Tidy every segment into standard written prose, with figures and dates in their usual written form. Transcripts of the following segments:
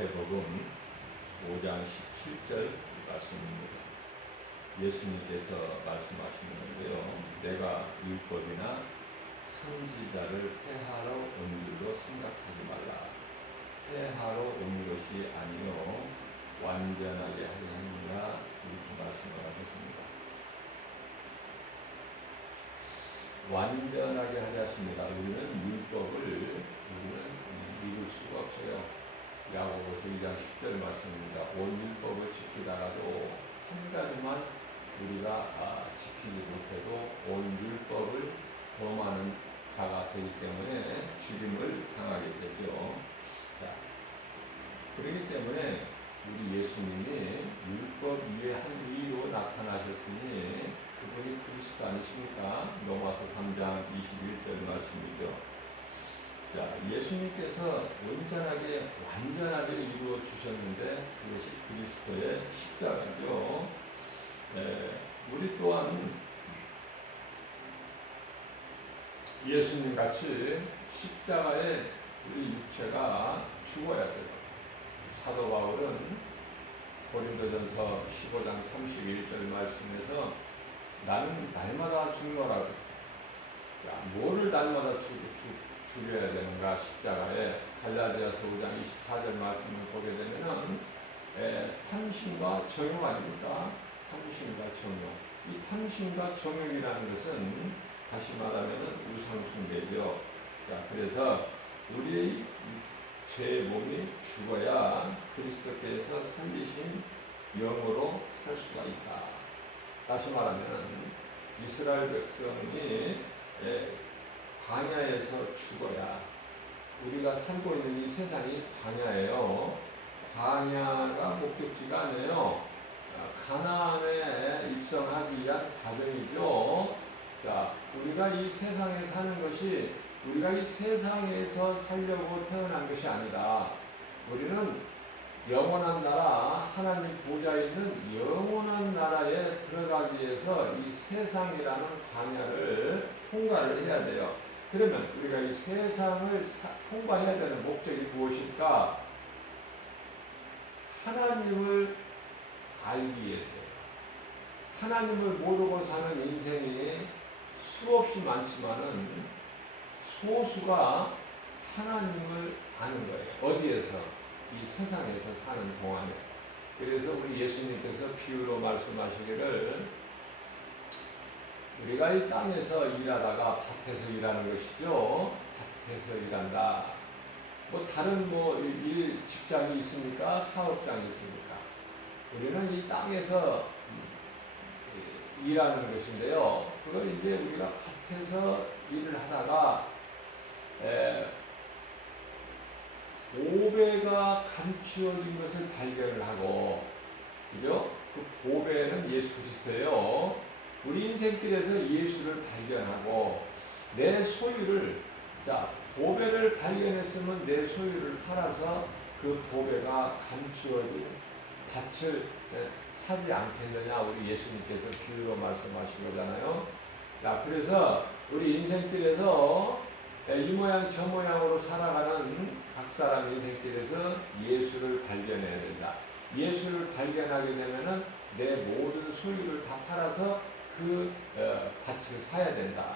마태복음 5장 17절 말씀입니다. 예수님께서 말씀하시는데요. 내가 율법이나 선지자를 폐하러 온 줄로 생각하지 말라. 폐하러 온 것이 아니요 완전하게 하려 함이라, 이렇게 말씀을 하셨습니다. 완전하게 하려 하십니다. 우리는 율법을 이룰 수가 없어요. 야고보서 2장 10절 말씀입니다. 온 율법을 지키다가도 한 가지만 우리가 지키지 못해도 온 율법을 범하는 자가 되기 때문에 죽임을 당하게 되죠. 자, 그렇기 때문에 우리 예수님이 율법 위에 한 위로 나타나셨으니 그분이 그리스도 아니십니까? 로마서 3장 21절 말씀이죠. 자, 예수님께서 온전하게 완전하게 이루어 주셨는데 그것이 그리스도의 십자가죠. 우리 또한 예수님 같이 십자가에 우리 육체가 죽어야 돼요. 사도 바울은 고린도전서 15장 31절 말씀에서 나는 날마다 죽노라. 자, 뭐를 날마다 죽여야 되는가? 십자가에 갈라디아서 5장 24절 말씀을 보게 되면은 탐심과 정욕 아닙니까? 탐심과 정욕. 이 탐심과 정욕이라는 것은 다시 말하면은 우상숭배죠. 자, 그래서 우리의 죄의 몸이 죽어야 그리스도께서 살리신 영으로 살 수가 있다. 다시 말하면은 이스라엘 백성이 광야에서 죽어야, 우리가 살고 있는 이 세상이 광야예요. 광야가 목적지가 아니에요. 가나안에 입성하기 위한 과정이죠. 자, 우리가 이 세상에 사는 것이 우리가 이 세상에서 살려고 태어난 것이 아니다. 우리는 영원한 나라, 하나님 보좌에 있는 영원한 나라에 들어가기 위해서 이 세상이라는 광야를 통과를 해야 돼요. 그러면 우리가 이 세상을 통과해야 되는 목적이 무엇일까? 하나님을 알기 위해서요. 하나님을 모르고 사는 인생이 수없이 많지만은 소수가 하나님을 아는 거예요. 어디에서? 이 세상에서 사는 동안에. 그래서 우리 예수님께서 비유로 말씀하시기를, 우리가 이 땅에서 일하다가 밭에서 일하는 것이죠. 밭에서 일한다. 뭐 다른 일 직장이 있습니까? 사업장이 있습니까? 우리는 이 땅에서 일하는 것인데요. 그걸 이제 우리가 밭에서 일을 하다가 보배가 감추어진 것을 발견을 하고, 그죠? 그 보배는 예수 그리스도예요. 우리 인생길에서 예수를 발견하고 내 소유를, 자, 보배를 발견했으면 내 소유를 팔아서 그 보배가 감추어진 밭을 사지 않겠느냐, 우리 예수님께서 비유로 말씀하신 거잖아요. 자, 그래서 우리 인생길에서 이 모양 저 모양으로 살아가는 각 사람 인생길에서 예수를 발견해야 된다. 예수를 발견하게 되면은 내 모든 소유를 다 팔아서 그 밭을 사야 된다.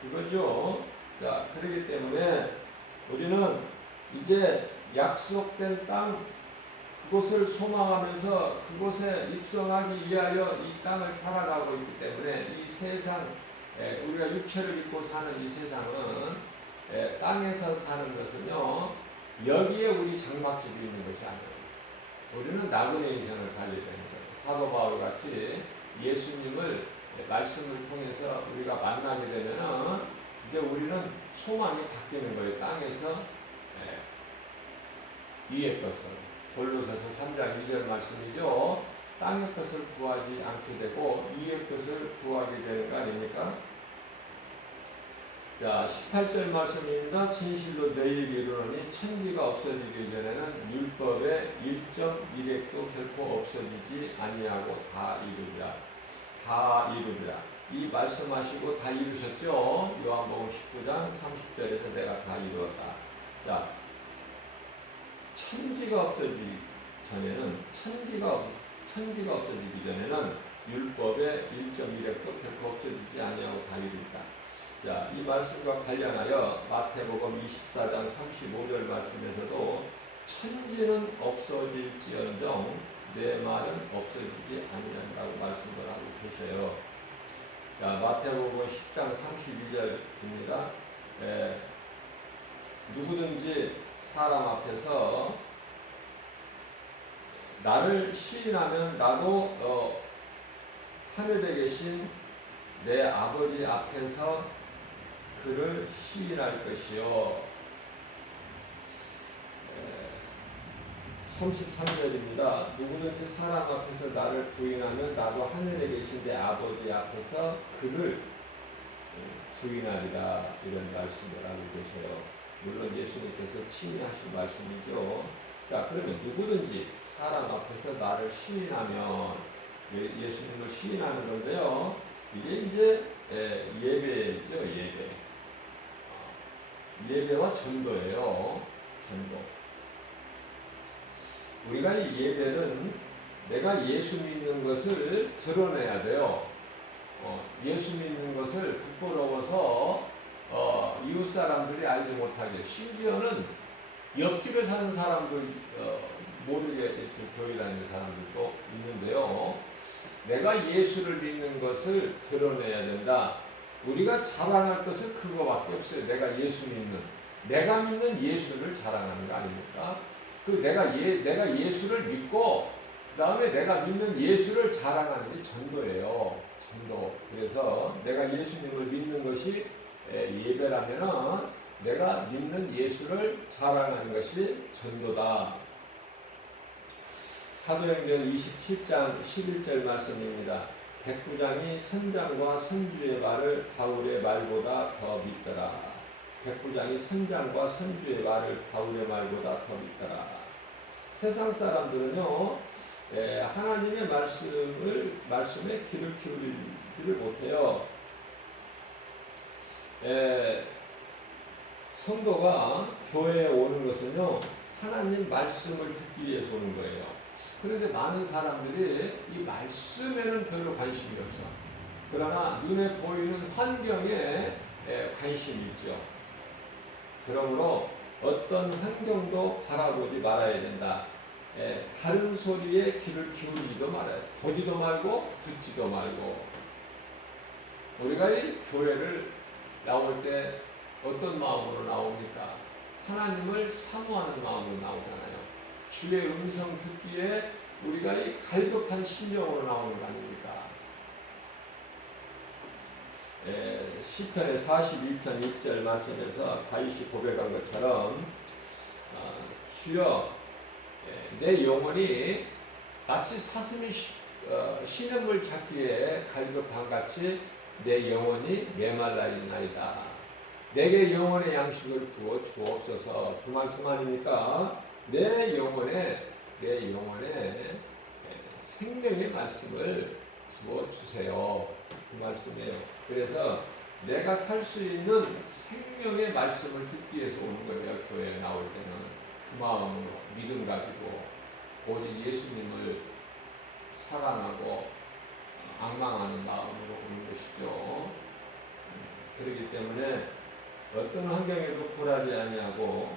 그거죠. 자, 그렇기 때문에 우리는 이제 약속된 땅, 그곳을 소망하면서 그곳에 입성하기 위하여 이 땅을 살아가고 있기 때문에 이 세상, 우리가 육체를 입고 사는 이 세상은 땅에서 사는 것은요, 여기에 우리 장막집이 있는 것이 아니에요. 우리는 나그네 인생을 살려야 되는 거예요. 사도 바울 같이 예수님을 말씀을 통해서 우리가 만나게 되면은 이제 우리는 소망이 바뀌는 거예요. 땅에서 위의 것을, 골로새서 3장 2절 말씀이죠. 땅의 것을 구하지 않게 되고 위의 것을 구하게 되는 거 아닙니까? 자, 18절 말씀입니다. 진실로 너희에게 이르노니 천지가 없어지기 전에는 율법의 1.1획도 결코 없어지지 아니하고 다 이루리라. 다 이루리라. 이 말씀하시고 다 이루셨죠? 요한복음 19장 30절에서 내가 다 이루었다. 자, 천지가 없어지기 전에는 천지가 없어지기 전에는 율법의 1.1획도 결코 없어지지 아니하고 다이르리다. 자, 이 말씀과 관련하여 마태복음 24장 35절 말씀에서도 천지는 없어질지언정 내 말은 없어지지 아니한다고 말씀을 하고 계셔요. 자, 마태복음 10장 32절입니다. 누구든지 사람 앞에서 나를 시인하면 나도 하늘에 계신 내 아버지 앞에서 그를 시인할 것이요. 33절입니다. 누구든지 사람 앞에서 나를 부인하면 나도 하늘에 계신 내 아버지 앞에서 그를 부인하리라. 이런 말씀을 하고 계셔요. 물론 예수님께서 친히하신 말씀이죠. 자, 그러면 누구든지 사람 앞에서 나를 시인하면 예수님을 시인하는 건데요. 이게 이제 예배죠, 예배. 예배와 전도예요. 전도. 우리가 이 예배는 내가 예수 믿는 것을 드러내야 돼요. 예수 믿는 것을 부끄러워서 이웃 사람들이 알지 못하게, 심지어는 옆집에 사는 사람들 모르게 이렇게 교회 다니는 사람들도 있는데요. 내가 예수를 믿는 것을 드러내야 된다. 우리가 자랑할 것은 그거밖에 없어요. 내가 믿는 예수를 자랑하는 거 아닙니까? 내가 예수를 믿고 그 다음에 내가 믿는 예수를 자랑하는 게 전도예요. 전도. 그래서 내가 예수님을 믿는 것이 예배라면은 내가 믿는 예수를 자랑하는 것이 전도다. 사도행전 27장 11절 말씀입니다. 백부장이 선장과 선주의 말을 바울의 말보다 더 믿더라. 백부장이 선장과 선주의 말을 바울의 말보다 더 믿더라. 세상 사람들은요, 하나님의 말씀에 귀를 기울이지를 못해요. 성도가 교회에 오는 것은요, 하나님 말씀을 듣기 위해서 오는 거예요. 그런데 많은 사람들이 이 말씀에는 별로 관심이 없어. 그러나 눈에 보이는 환경에 관심이 있죠. 그러므로 어떤 환경도 바라보지 말아야 된다. 다른 소리에 귀를 기울이지도 말아요. 보지도 말고 듣지도 말고. 우리가 이 교회를 나올 때 어떤 마음으로 나옵니까? 하나님을 사모하는 마음으로 나오잖아요. 주의 음성 듣기에 우리가 이 갈급한 심정으로 나오는 거 아닙니까? 시편의 42편 1절 말씀에서 다윗이 고백한 것처럼 주여 내 영혼이 마치 사슴이 신음을 찾기에 갈급한 같이 내 영혼이 메말라 있나이다. 내게 영혼의 양식을 부어 주옵소서. 그 말씀 아닙니까? 내 영혼에 생명의 말씀을 부어 주세요. 그 말씀이에요. 그래서 내가 살 수 있는 생명의 말씀을 듣기 위해서 오는 거예요. 교회에 나올 때는 그 마음으로 믿음 가지고 오직 예수님을 사랑하고 앙망하는 마음으로 오는 것이죠. 그렇기 때문에 어떤 환경에도 굴하지 아니하고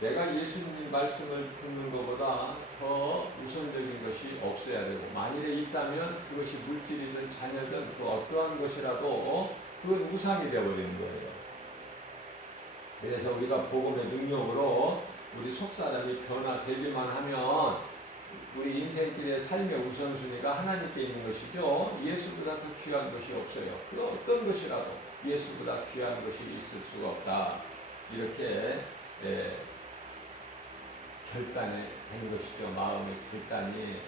내가 예수님 말씀을 듣는 것보다 더 우선적인 것이 없어야 되고, 만일에 있다면 그것이 물질이든 자녀든 그 어떠한 것이라도 그건 우상이 되어버리는 거예요. 그래서 우리가 복음의 능력으로 우리 속사람이 변화되기만 하면 우리 인생길의 삶의 우선순위가 하나님께 있는 것이죠. 예수보다 더 귀한 것이 없어요. 그 어떤 것이라도 예수보다 귀한 것이 있을 수가 없다. 이렇게 결단이 된 것이죠. 마음의 결단이.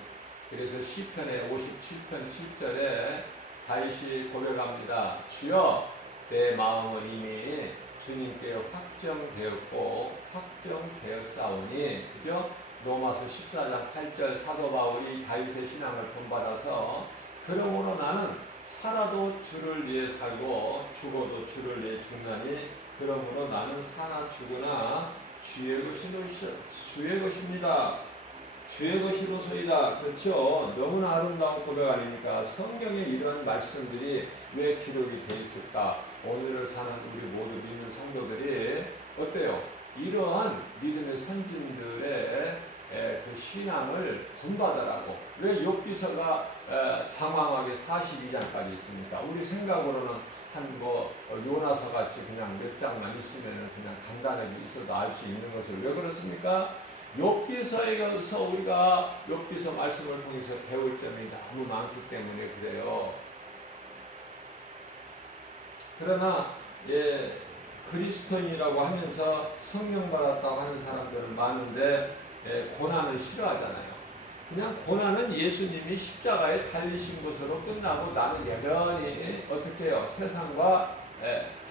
그래서 시편의 57편 7절에 다윗이 고백합니다. 주여 내 마음은 이미 주님께 확정되었고 확정되었사오니. 그죠? 로마서 14장 8절 사도 바울이 다윗의 신앙을 본받아서 그러므로 나는 살아도 주를 위해 살고 죽어도 주를 위해 죽나니 그러므로 나는 사나 죽으나 주의 주의 것입니다. 주의 것이로소이다. 그렇죠? 너무나 아름다운 고백 아닙니까? 성경에 이러한 말씀들이 왜 기록이 돼 있을까? 오늘을 사는 우리 모두 믿는 성도들이 어때요? 이러한 믿음의 선진들의 그 신앙을 본받으라고. 왜 욥기서가 장황하게 42장까지 있습니까? 우리 생각으로는 한 요나서 같이 그냥 몇 장만 있으면 그냥 간단하게 있어도 알 수 있는 것을 왜 그렇습니까? 욥기서에서 우리가 욥기서 말씀을 통해서 배울 점이 너무 많기 때문에 그래요. 그러나 그리스도인이라고 하면서 성령 받았다고 하는 사람들은 많은데 고난을 싫어하잖아요. 그냥 고난은 예수님이 십자가에 달리신 것으로 끝나고 나는 여전히 어떻게 해요? 세상과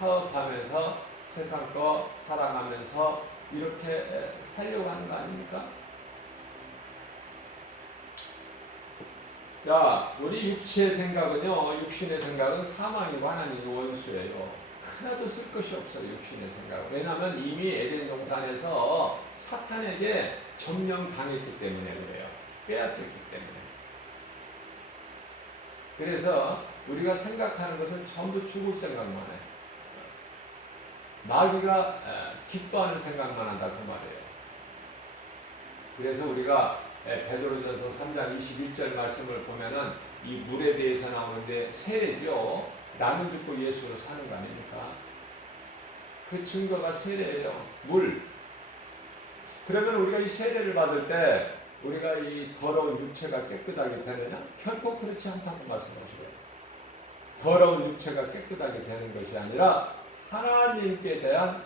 타협하면서 세상 거 사랑하면서 이렇게 살려고 하는 거 아닙니까? 자, 우리 육체의 생각은요, 육신의 생각은 사망이고 하나님의 원수예요. 하나도 쓸 것이 없어요, 육신의 생각은. 왜냐하면 이미 에덴 동산에서 사탄에게 점령 당했기 때문에 그래요. 빼앗겼기 때문에. 그래서 우리가 생각하는 것은 전부 죽을 생각만 해요. 마귀가 기뻐하는 생각만 한다 그 말이에요. 그래서 우리가 베드로전서 3장 21절 말씀을 보면은 이 물에 대해서 나오는데 세례죠. 나는 죽고 예수로 사는 거 아닙니까? 그 증거가 세례예요. 물. 그러면 우리가 이 세례를 받을 때 우리가 이 더러운 육체가 깨끗하게 되느냐? 결코 그렇지 않다고 말씀하시고요. 더러운 육체가 깨끗하게 되는 것이 아니라 하나님께 대한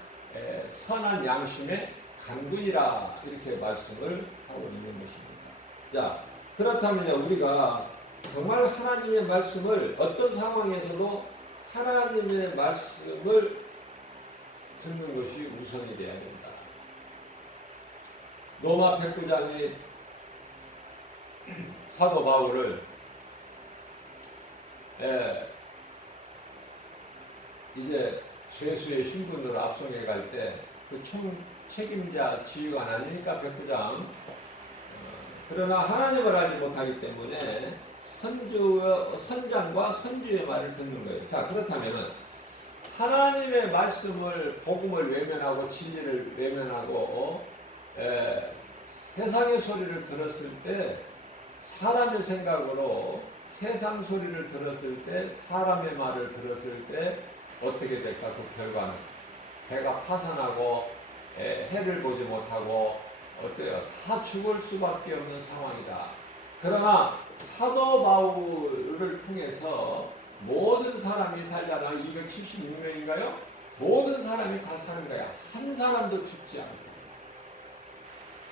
선한 양심의 강구이라 이렇게 말씀을 하고 있는 것입니다. 자, 그렇다면 우리가 정말 하나님의 말씀을 어떤 상황에서도 하나님의 말씀을 듣는 것이 우선이 되어야 된다. 로마 백부장이 사도 바울을 이제 죄수의 신분으로 압송해 갈 때 그 총 책임자 지휘관 아닙니까 백부장. 그러나 하나님을 알지 못하기 때문에 선장과 선지의 말을 듣는 거예요. 자, 그렇다면은 하나님의 말씀을 복음을 외면하고 진리를 외면하고 세상의 소리를 들었을 때 사람의 생각으로 세상 소리를 들었을 때 사람의 말을 들었을 때 어떻게 될까? 그 결과는 배가 파산하고 해를 보지 못하고 어때요? 다 죽을 수밖에 없는 상황이다. 그러나 사도 바울을 통해서 모든 사람이 살잖아. 276명인가요? 모든 사람이 다 사는 거야. 한 사람도 죽지 않고.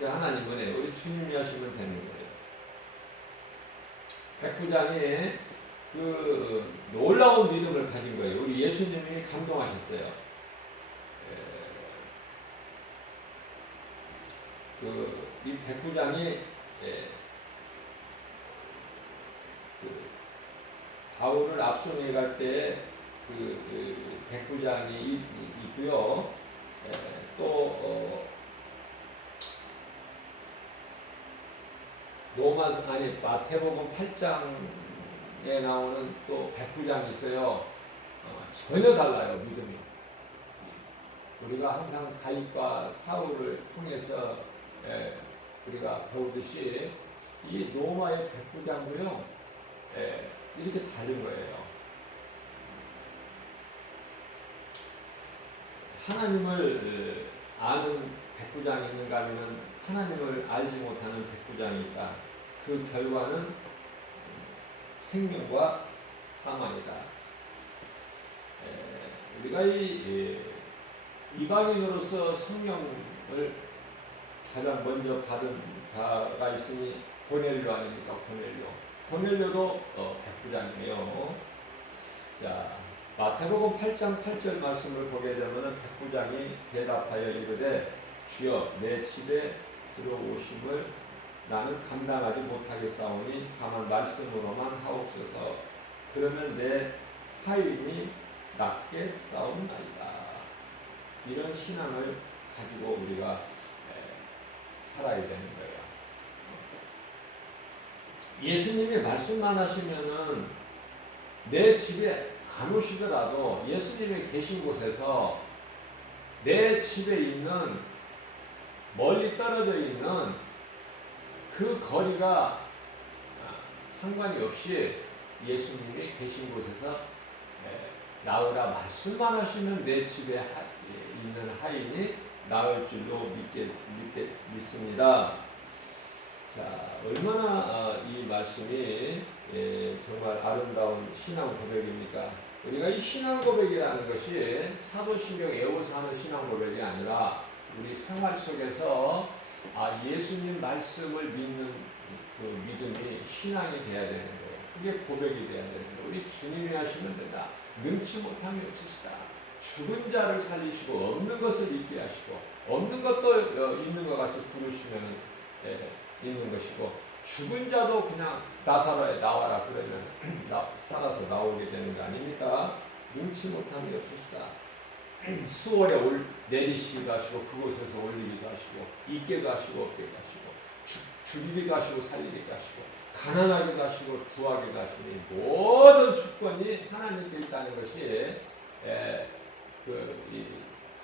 하나님은 우리 주님이 하시면 되는 거예요. 백부장이 그 놀라운 믿음을 가진 거예요. 우리 예수님이 감동하셨어요. 이 백부장이 바울을 압송해 갈 때 백부장이 있고요. 또 마태복음 8장에 나오는 또 백부장이 있어요. 전혀 달라요, 믿음이. 우리가 항상 다윗과 사울을 통해서 우리가 배우듯이 이 로마의 백부장도요, 이렇게 다른 거예요. 하나님을 아는 백부장이 있는가 하면 하나님을 알지 못하는 백부장이 있다. 그 결과는 생명과 사망이다. 우리가 이방인으로서 성령을 가장 먼저 받은 자가 있으니 고넬료 아닙니까? 고넬료도 백부장이에요. 자, 마태복음 8장 8절 말씀을 보게 되면 백부장이 대답하여 이르되 주여 내 집에 들어오심을 나는 감당하지 못하겠사오니 다만 말씀으로만 하옵소서. 그러면 내 하인이 낫게 싸움나이다. 이런 신앙을 가지고 우리가 살아야 되는 거예요. 예수님이 말씀만 하시면은 내 집에 안 오시더라도 예수님이 계신 곳에서 내 집에 있는 멀리 떨어져 있는 그 거리가 상관이 없이 예수님이 계신 곳에서 나오라 말씀만 하시면 내 집에 있는 하인이 나을 줄로 믿습니다. 자, 얼마나 이 말씀이 정말 아름다운 신앙 고백입니까? 우리가 이 신앙 고백이라는 것이 사도신경 외워서 하는 신앙 고백이 아니라 우리 생활 속에서 예수님 말씀을 믿는 그 믿음이 신앙이 돼야 되는 거예요. 그게 고백이 돼야 되는 거예요. 우리 주님이 하시면 된다. 능치 못함이 없으시다. 죽은 자를 살리시고 없는 것을 있게 하시고 없는 것도 있는 것 같이 부르시면 있는 것이고 죽은 자도 그냥 나사로에 나와라 그러면 살아서 나오게 되는 거 아닙니까? 능치 못함이 없으시다. 수월에 내리시기도 하시고 그곳에서 올리기도 하시고 있게도 하시고 없게도 하시고 죽이기도 하시고 살리기도 하시고 가난하기도 하시고 부하기도 하시니 모든 주권이 하나님께 있다는 것이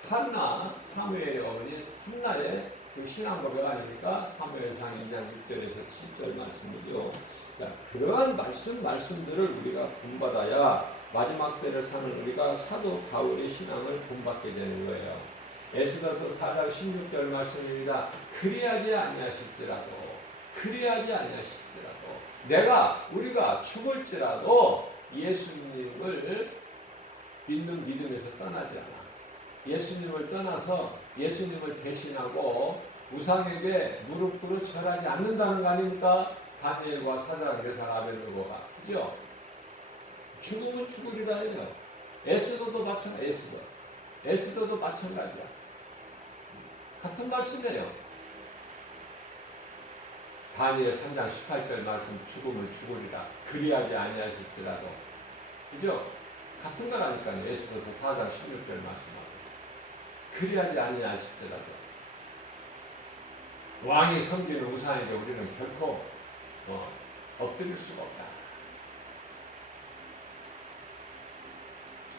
한나 사무엘의 어머니 한나의 그 신앙 고백 아닙니까? 사무엘상 2장 6절에서 7절 말씀이죠. 자, 그러한 말씀들을 우리가 본받아야 마지막 때를 사는 우리가 사도 바울의 신앙을 본받게 되는 거예요. 에스더서 4장 16절 말씀입니다. 그리하지 아니하실지라도 우리가 죽을지라도 예수님을 믿는 믿음에서 떠나지 않아. 예수님을 떠나서 예수님을 배신하고 우상에게 무릎 꿇어 절하지 않는다는 거 아닙니까? 다니엘과 사드락 메삭 아벳느고가, 그죠? 죽으면 죽으리라 해요. 에스더도 마찬가지야. 같은 말씀이에요. 다니엘 3장 18절 말씀, 죽으면 죽으리라 그리하지 아니하실지라도, 그죠? 같은 거라니까요. 에스더서 4장 16절 말씀하고 그리하지 아니하실지라도 왕이 섬기는 우상에게 우리는 결코 엎드릴 수가 없다.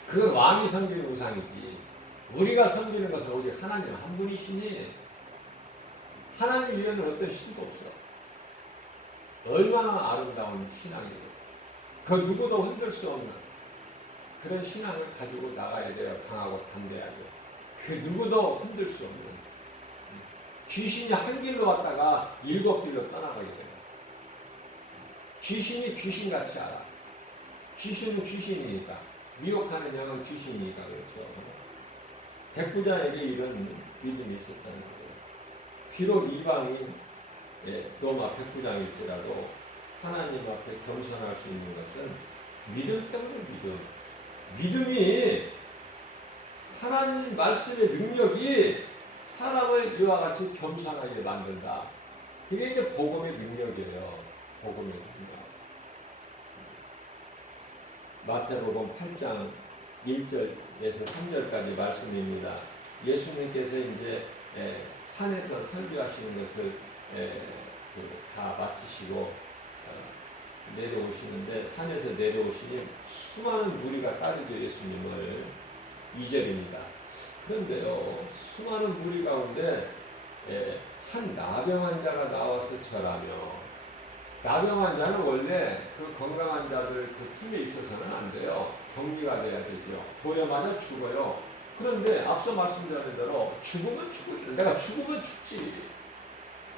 그 왕이 섬기는 우상이지 우리가 섬기는 것은 오직 하나님 한 분이시니 하나님 위에는 어떤 신도 없어. 얼마나 아름다운 신앙이고 그 누구도 흔들 수 없는 그런 신앙을 가지고 나가야 돼요. 강하고 담대하게. 그 누구도 흔들 수 없는. 귀신이 한 길로 왔다가 7길로 떠나가게 돼요. 귀신이 귀신같이 알아. 귀신은 귀신이니까. 미혹하는 영은 귀신이니까 그렇죠. 백부장에게 이런 믿음이 있었다는 거예요. 비록 이방인 로마 백부장일지라도 하나님 앞에 겸손할 수 있는 것은 믿음 때문에 믿음이 하나님 말씀의 능력이 사람을 이와 같이 겸손하게 만든다. 그게 이제 복음의 능력이에요. 복음의 능력. 마태복음 8장 1절에서 3절까지 말씀입니다. 예수님께서 이제 산에서 설교하시는 것을 다 마치시고 내려오시는데 산에서 내려오시니 수많은 무리가 따르죠. 예수님을. 2절입니다. 그런데요, 수많은 무리 가운데 한 나병 환자가 나와서 절하며, 나병 환자는 원래 그 건강한 자들 그 틈에 있어서는 안 돼요. 격리가 돼야 되죠. 돌에 맞아 죽어요. 그런데 앞서 말씀드린 대로 죽으면 죽을, 내가 죽으면 죽지.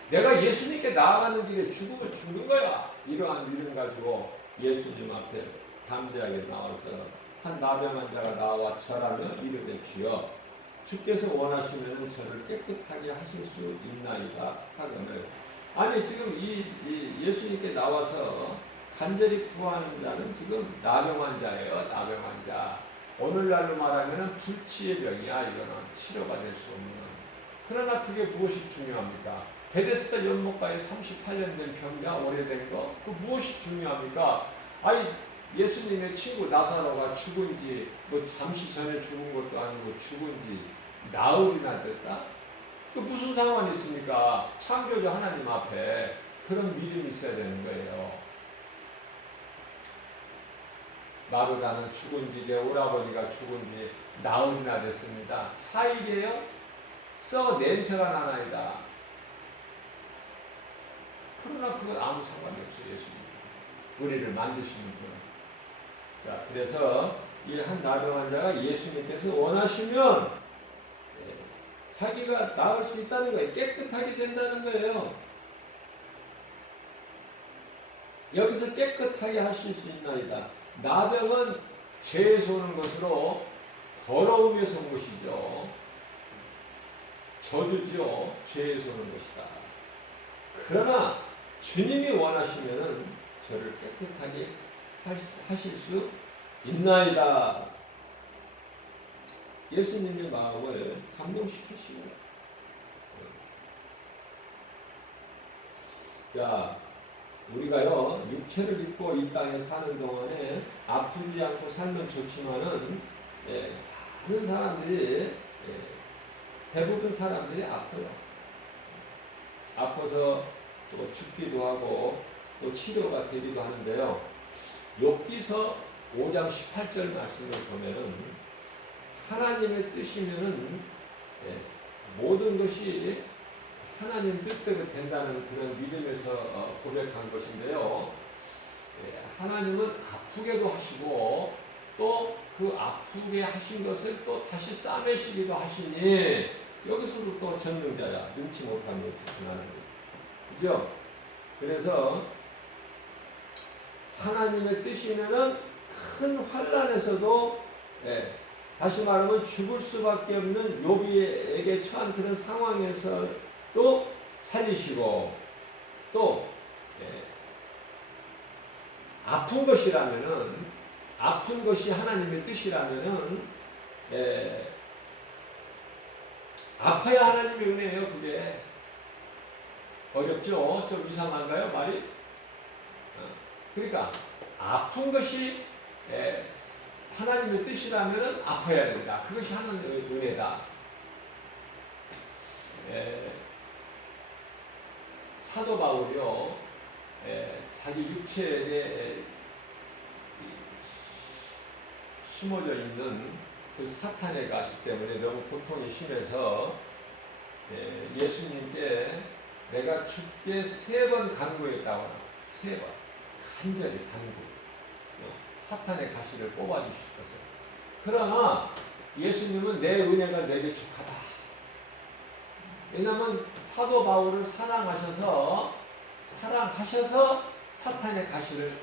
내가 예수님께 나아가는 길에 죽으면 죽는 거야. 이러한 믿음 가지고 예수님 앞에 담대하게 나와서 한 나병 환자가 나와 절하며 이르되 주여 주께서 원하시면 저를 깨끗하게 하실 수 있나이다 하거늘. 아니 지금 이 예수님께 나와서 간절히 구하는 자는 지금 나병 환자예요. 나병 환자. 오늘날로 말하면 불치의 병이야. 이거는 치료가 될 수 없는. 그러나 그게 무엇이 중요합니까? 베데스다 연못가에 38년 된 병이야. 오래된 거. 그 무엇이 중요합니까? 아니 예수님의 친구 나사로가 죽은 지 뭐 잠시 전에 죽은 것도 아니고 죽은 지 나흘이나 됐다? 그 무슨 상관이 있습니까? 창조주 하나님 앞에 그런 믿음이 있어야 되는 거예요. 마르다는 죽은 지, 내 오라버니가 죽은 지 나흘이나 됐습니다. 4일이에요? 썩어 냄새가 나나이다. 그러나 그건 아무 상관이 없어요. 예수님. 우리를 만드시는 분. 자, 그래서 이 한 나병 환자가 예수님께서 원하시면 자기가 나을 수 있다는 거예요. 깨끗하게 된다는 거예요. 여기서 깨끗하게 하실 수 있나이다. 나병은 죄에서 오는 것으로 더러움에서 온 것이죠. 저주죠. 죄에서 오는 것이다. 그러나 주님이 원하시면은 저를 깨끗하게 하실 수 있나이다. 예수님의 마음을 감동시키시고. 자, 우리가요, 육체를 입고 이 땅에 사는 동안에 아프지 않고 살면 좋지만은, 많은 사람들이, 대부분 사람들이 아파요. 아파서 또 죽기도 하고, 또 치료가 되기도 하는데요. 욥기서 5장 18절 말씀을 보면은, 하나님의 뜻이면은, 모든 것이 하나님 뜻대로 된다는 그런 믿음에서 고백한 것인데요. 하나님은 아프게도 하시고 또 그 아프게 하신 것을 또 다시 싸매시기도 하시니 여기서도 또 전능자야 능치 못함이 없으시나는 그죠? 그래서 하나님의 뜻이면은 큰 환난에서도 다시 말하면 죽을 수밖에 없는 욥에게 처한 그런 상황에서 또 살리시고 또 아픈 것이라면은 아픈 것이 하나님의 뜻이라면은 아파야 하나님의 은혜예요. 그게 어렵죠? 좀 이상한가요? 말이? 그러니까 아픈 것이 하나님의 뜻이라면은 아파야 된다. 그것이 하나님의 은혜다. 사도 바울이요, 자기 육체에 심어져 있는 그 사탄의 가시 때문에 너무 고통이 심해서 예수님께 내가 죽게 3번 간구했다고. 3번 간절히 간구. 사탄의 가시를 뽑아주실 것을. 그러나 예수님은 내 은혜가 내게 족하다. 왜냐하면 사도 바울을 사랑하셔서 사탄의 가시를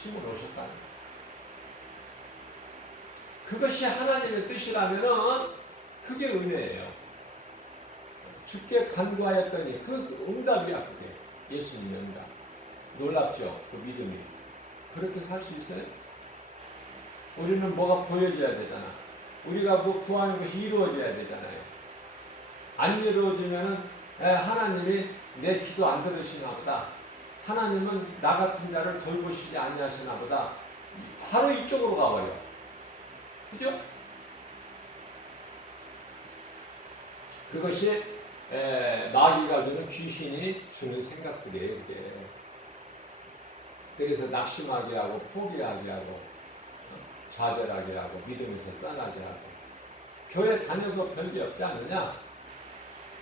심어 놓으셨다는 거예요. 그것이 하나님의 뜻이라면은 그게 은혜예요. 죽게 간구하였더니 그 응답이야. 그게 예수님의 응답. 놀랍죠? 그 믿음이. 그렇게 살 수 있어요? 우리는 뭐가 보여져야 되잖아. 우리가 뭐 구하는 것이 이루어져야 되잖아요. 안 이루어지면은 하나님이 내 기도 안 들으시나 보다. 하나님은 나 같은 자를 돌보시지 아니하시나 보다. 바로 이쪽으로 가버려. 그죠? 그것이 마귀가 주는 귀신이 주는 생각들이에요. 이게. 그래서 낙심하게 하고 포기하게 하고 좌절하게 하고 믿음에서 떠나게 하고 교회 다녀도 별게 없지 않느냐?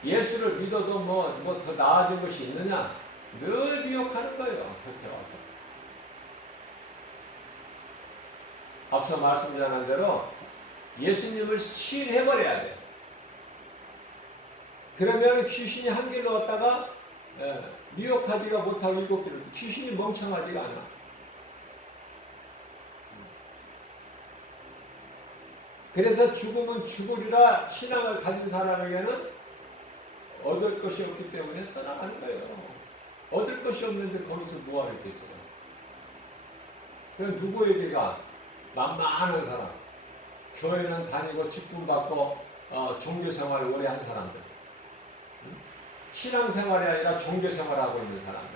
예수를 믿어도 뭐 더 나아진 것이 있느냐? 늘 미혹하는 거예요. 곁에 와서. 앞서 말씀드린 대로 예수님을 시인해버려야 돼. 그러면 귀신이 한 길로 왔다가 미혹하지가 못하고 7길로 귀신이 멍청하지가 않아. 그래서 죽으면 죽으리라 신앙을 가진 사람에게는 얻을 것이 없기 때문에 떠나가는 거예요. 얻을 것이 없는데 거기서 뭐하러 있겠어요? 그럼 누구에게가? 만만한 사람. 교회는 다니고 직분받고 종교생활을 오래 한 사람들. 신앙생활이 아니라 종교생활하고 있는 사람들.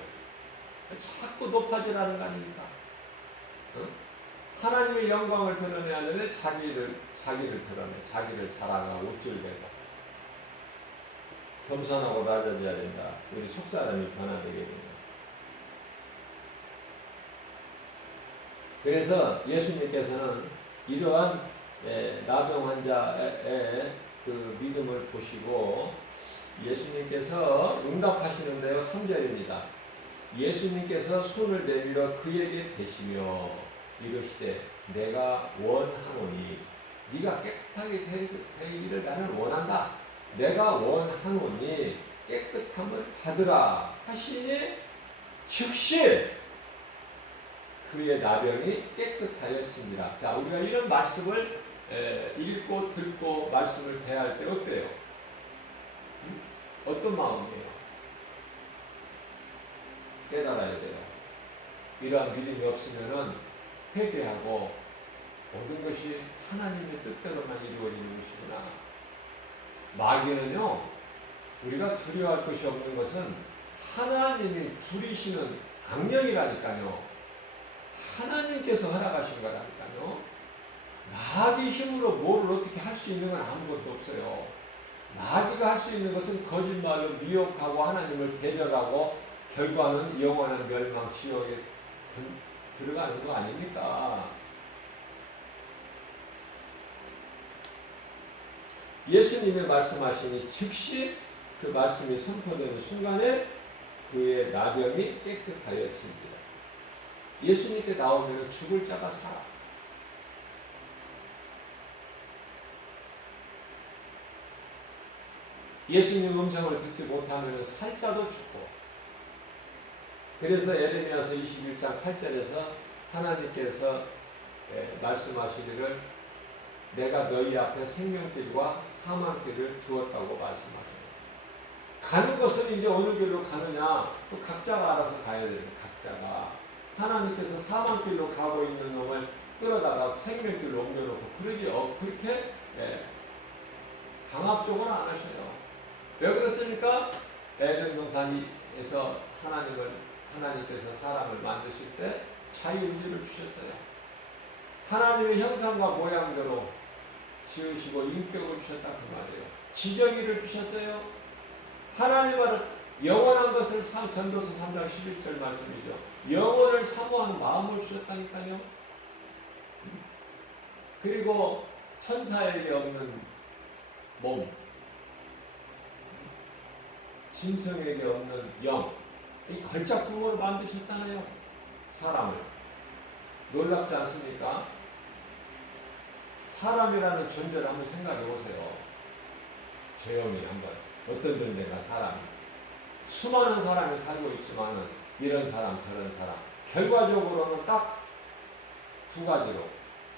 자꾸 높아지라는 거 아닙니까? 하나님의 영광을 드러내야 되는데 자기를 드러내. 자기를 자랑하고 우쭐대고. 겸손하고 낮아져야 된다. 우리 속사람이 변화되게 된다. 그래서 예수님께서는 이러한 나병 환자의 그 믿음을 보시고 예수님께서 응답하시는데요. 3절입니다. 예수님께서 손을 내밀어 그에게 대시며 이르시되 내가 원하노니 네가 깨끗하게 되기를 나는 원한다. 내가 원하노니 깨끗함을 받으라 하시니 즉시 그의 나병이 깨끗하여진지라. 자, 우리가 이런 말씀을 읽고 듣고 말씀을 대할 때 어때요? 어떤 마음이에요? 깨달아야 돼요. 이러한 믿음이 없으면은 회개하고 모든 것이 하나님의 뜻대로만 이루어지는 것이구나. 마귀는요, 우리가 두려워할 것이 없는 것은 하나님이 부리시는 악령이라니까요. 하나님께서 허락하신 거라니까요. 마귀 힘으로 뭐를 어떻게 할 수 있는 건 아무것도 없어요. 마귀가 할 수 있는 것은 거짓말로 미혹하고 하나님을 대적하고 결과는 영원한 멸망 지옥에 들어가는 거 아닙니까? 예수님이 말씀하시니 즉시 그 말씀이 선포되는 순간에 그의 나병이 깨끗하여집니다. 예수님께 나오면 죽을 자가 살아. 예수님 음성을 듣지 못하면 살 자도 죽고. 그래서 에레미야서 21장 8절에서 하나님께서 말씀하시기를 내가 너희 앞에 생명길과 사망길을 두었다고 말씀하십니다. 가는 것은 이제 어느 길로 가느냐 또 각자가 알아서 가야 돼요. 각자가 하나님께서 사망길로 가고 있는 놈을 끌어다가 생명길로 옮겨놓고 그렇게 강압적으로 안 하셔요. 왜 그렇습니까? 에덴 동산에서 하나님께서 사람을 만드실 때 자유의지를 주셨어요. 하나님의 형상과 모양대로 지으시고 인격을 주셨다 그 말이에요. 지정의를 주셨어요. 하나님을 영원한 것을 전도서 3장 11절 말씀이죠. 영원을 사모하는 마음을 주셨다니까요. 그리고 천사에게 없는 몸, 짐승에게 없는 영, 이 걸작품으로 만드셨잖아요. 사람을. 놀랍지 않습니까? 사람이라는 존재를 한번 생각해 보세요. 조용히 한번. 어떤 존재가 사람이. 수많은 사람이 살고 있지만은 이런 사람 저런 사람. 결과적으로는 딱 두 가지로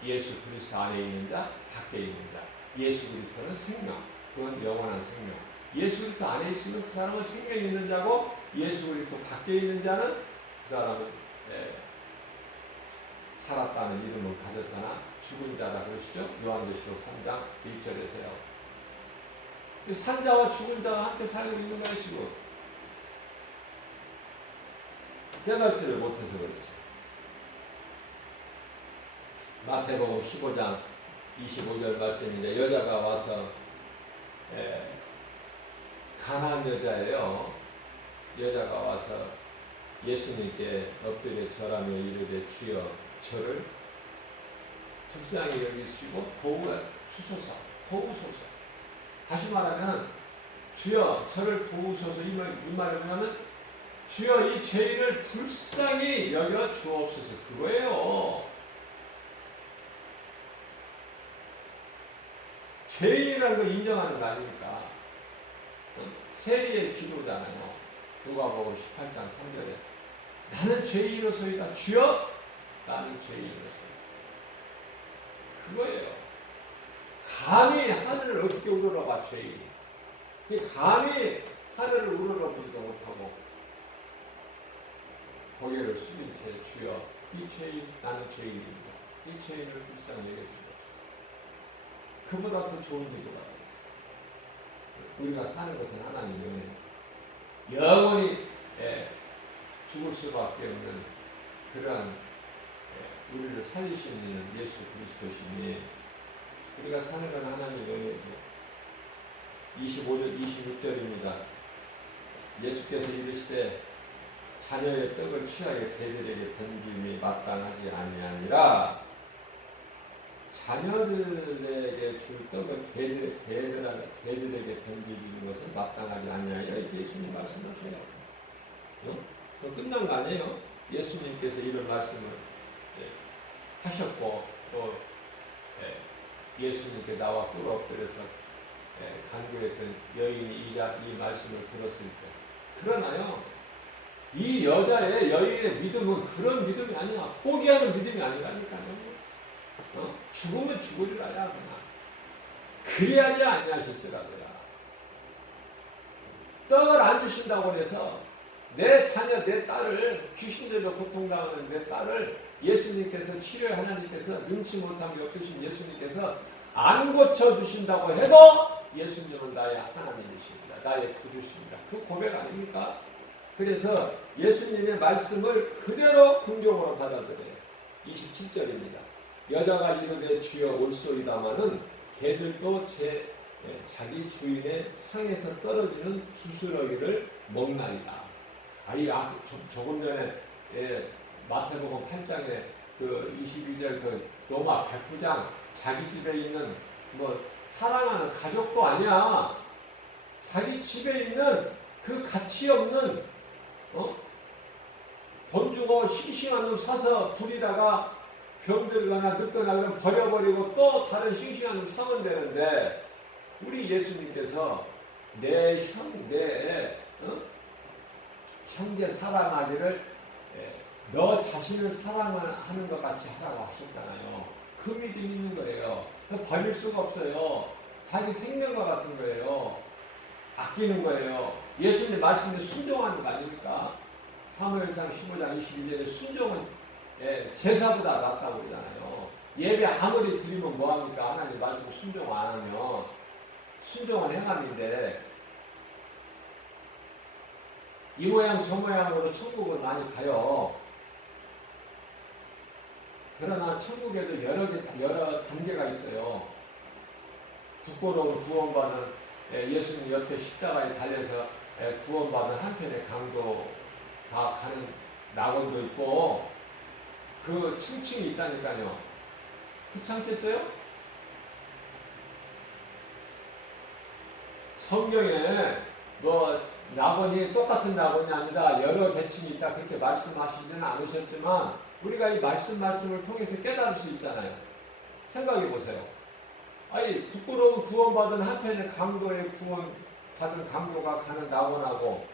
예수 그리스도 안에 있는 자, 밖에 있는 자. 예수 그리스도는 생명, 그건 영원한 생명. 예수 그리스도 안에 있으면 그 사람은 생명이 있는 자고 예수 그리스도 밖에 있는 자는 그 사람은 살았다는 이름을 가졌으나 죽은 자라 그러시죠. 요한계시록 3장 1절에서요. 산자와 죽은 자와 함께 살고 있는 거예요 지금. 깨달지를 못해서 그렇죠. 마태복음 15장 25절 말씀인데 여자가 와서 가난한 여자예요. 여자가 와서 예수님께 엎드려 절하며 이르되 주여 저를 불쌍히 여기시고 도우소서. 다시 말하면 주여 저를 도우소서. 이 말이 뭐냐면 주여 이 죄인을 불쌍히 여겨 주옵소서. 그거예요. 죄인이라는 걸 인정하는 거 아닙니까? 세리의 기도잖아요. 누가복음 18장 3절에 나는 죄인으로서이다. 주여 나는 죄인으로서이다. 그거예요. 감히 하늘을 어떻게 우러러봐 죄인이. 감히 하늘을 우러러보지도 못하고 고개를 숙인 채 주여 이 죄인 나는 죄인입니다. 이 죄인을 불쌍히 여겨주옵소서. 그보다 더 좋은 기도가 있어요. 우리가 사는 것은 하나님의 은혜. 영원히 죽을 수밖에 없는 그러한 우리를 살리시는 예수 그리스도시니 우리가 사는 건 하나님의 은혜죠. 25절, 26절입니다. 예수께서 이르시되 자녀의 떡을 취하여 개들에게 던짐이 마땅하지 아니하니라. 자녀들에게 줄 떡을 개들에게 던지는 것은 마땅하지 아니하니라. 이렇게 예수님 말씀하세요. 또 끝난 거 아니에요? 예수님께서 이런 말씀을 하셨고 또 예수님께 나와 꿇어 엎드려서 간구했던 여인이 이 말씀을 들었을 때, 그러나요, 이 여인의 믿음은 그런 믿음이 아니야. 포기하는 믿음이 아니라니까요. 죽으면 죽으리라야 그냥. 그래야지 아니하실지라도야. 떡을 안 주신다고 해서 내 자녀, 내 딸을, 귀신들도 고통당하는 내 딸을 예수님께서, 치료의 하나님께서, 능치 못함이 없으신 예수님께서 안 고쳐주신다고 해도 예수님은 나의 하나님이십니다. 나의 구주십니다. 그 고백 아닙니까? 그래서 예수님의 말씀을 그대로 긍정으로 받아들여요. 27절입니다. 여자가 이르되 주여 올소이다마는 개들도 자기 주인의 상에서 떨어지는 부스러기를 먹나이다. 조금 전에 마태복음 8장에 그 22절 그 로마 백부장, 자기 집에 있는 사랑하는 가족도 아니야. 자기 집에 있는 그 가치 없는 돈 주고 싱싱한 놈 사서 부리다가 병들거나 늙거나 그럼 버려버리고 또 다른 싱싱한 놈 사면 되는데, 우리 예수님께서 내 형제 사랑하기를 너 자신을 사랑하는 것 같이 하라고 하셨잖아요. 그 믿음이 있는 거예요. 버릴 수가 없어요. 자기 생명과 같은 거예요. 아끼는 거예요. 예수님 말씀에 순종하는 거 아닙니까? 사무엘상 15장 22절에 순종은 제사보다 낫다고 그러잖아요. 예배 아무리 드리면 뭐합니까? 하나님 말씀 순종 안 하면. 순종은 행함인데, 이 모양 저 모양으로 천국을 많이 가요. 그러나 천국에도 여러 단계가 있어요. 부끄러운 구원받은, 예수님 옆에 십자가에 달려서 구원받은 한편의 강도가 가는 낙원도 있고, 그 층층이 있다니까요. 그렇지 않겠어요? 성경에 낙원이 똑같은 낙원이 아니라 여러 계층이 있다 그렇게 말씀하시지는 않으셨지만, 우리가 이 말씀을 통해서 깨달을 수 있잖아요. 생각해 보세요. 부끄러운 구원받은 한편의 강도의 구원받은 강도가 가는 낙원하고,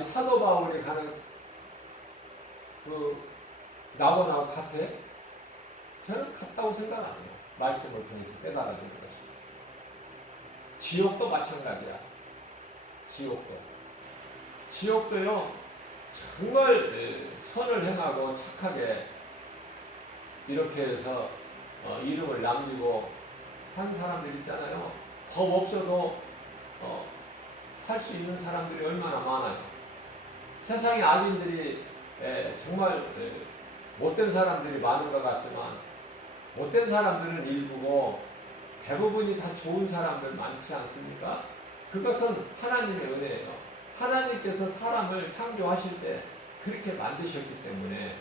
사도 바울이 가는 그 낙원하고 같아? 저는 같다고 생각 안 해요. 말씀을 통해서 깨달아지는 것이. 지옥도 마찬가지야. 지옥도요, 정말 선을 행하고 착하게 이렇게 해서 이름을 남기고 산 사람들 있잖아요. 법 없어도 살 수 있는 사람들이 얼마나 많아요. 세상에 악인들이 정말 못된 사람들이 많은 것 같지만, 못된 사람들은 일부고 대부분이 다 좋은 사람들 많지 않습니까? 그것은 하나님의 은혜예요. 하나님께서 사람을 창조하실 때 그렇게 만드셨기 때문에.